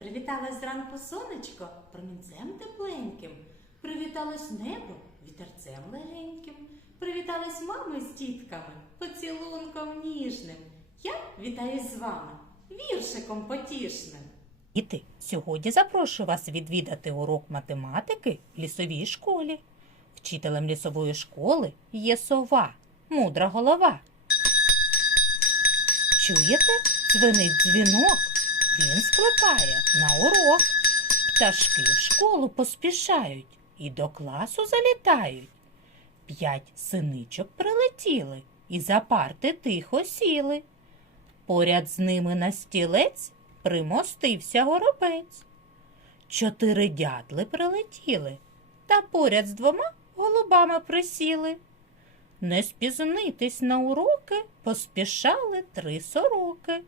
Привіталась зранку сонечко промінцем тепленьким, привіталось небо вітерцем легеньким, привіталась мами з тітками поцілунком ніжним. Я вітаюсь з вами віршиком потішним. Діти, сьогодні запрошую вас відвідати урок математики в лісовій школі. Вчителем лісової школи є сова, мудра голова. Чуєте? Дзвенить дзвінок. Він скликає на урок. Пташки в школу поспішають і до класу залітають. П'ять синичок прилетіли і за парти тихо сіли. Поряд з ними на стілець примостився горобець. Чотири дятли прилетіли та поряд з двома голубами присіли. Не спізнитись на уроки поспішали три сороки.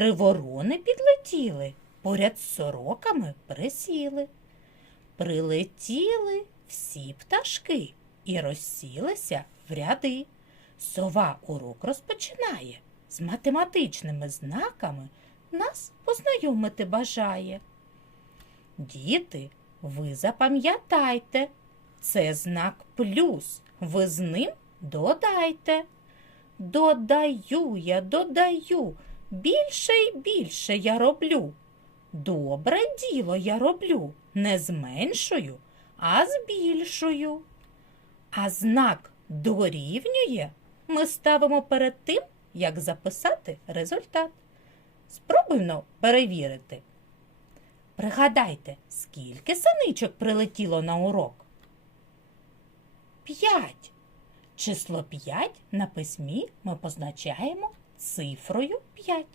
Три ворони підлетіли, поряд з сороками присіли. Прилетіли всі пташки і розсілися в ряди. Сова урок розпочинає з математичними знаками нас познайомити бажає. Діти, ви запам'ятайте, це знак плюс, ви з ним додайте. Додаю я, додаю, більше й більше я роблю. Добре діло я роблю, не зменшую, а збільшую. А знак дорівнює ми ставимо перед тим, як записати результат. Спробуймо перевірити. Пригадайте, скільки саничок прилетіло на урок? П'ять. Число 5 на письмі ми позначаємо цифрою 5.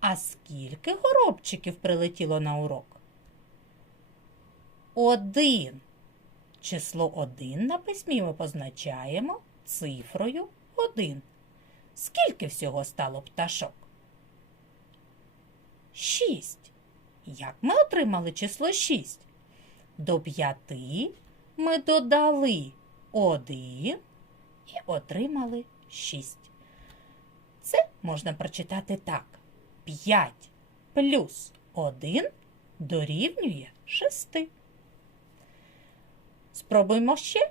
А скільки горобчиків прилетіло на урок? Один. Число 1 на письмі ми позначаємо цифрою 1. Скільки всього стало пташок? Шість. Як ми отримали число 6? До п'яти ми додали 1 і отримали 6. Можна прочитати так. 5 плюс 1 дорівнює 6. Спробуймо ще.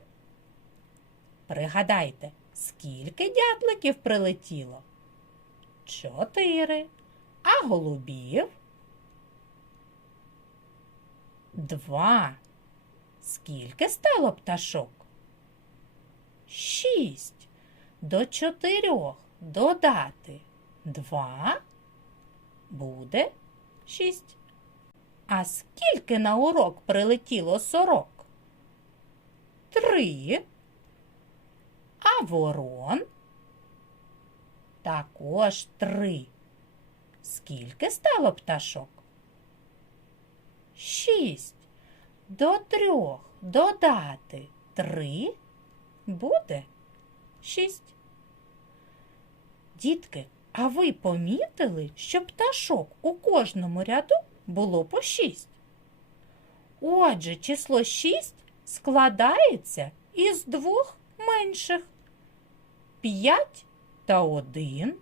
Пригадайте, скільки дятликів прилетіло? Чотири. А голубів? Два. Скільки стало пташок? Шість. До чотирьох додати два буде шість. А скільки на урок прилетіло сорок? Три. А ворон? Також три. Скільки стало пташок? Шість. До трьох додати три буде шість. Дітки, а ви помітили, що пташок у кожному ряду було по шість? Отже, число шість складається із двох менших. П'ять та один,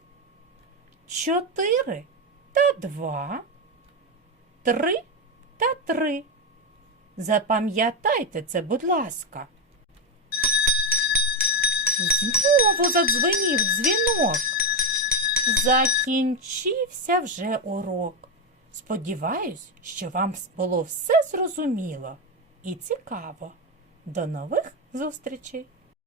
чотири та два, три та три. Запам'ятайте це, будь ласка. Знову задзвенів дзвінок. Закінчився вже урок. Сподіваюсь, що вам було все зрозуміло і цікаво. До нових зустрічей!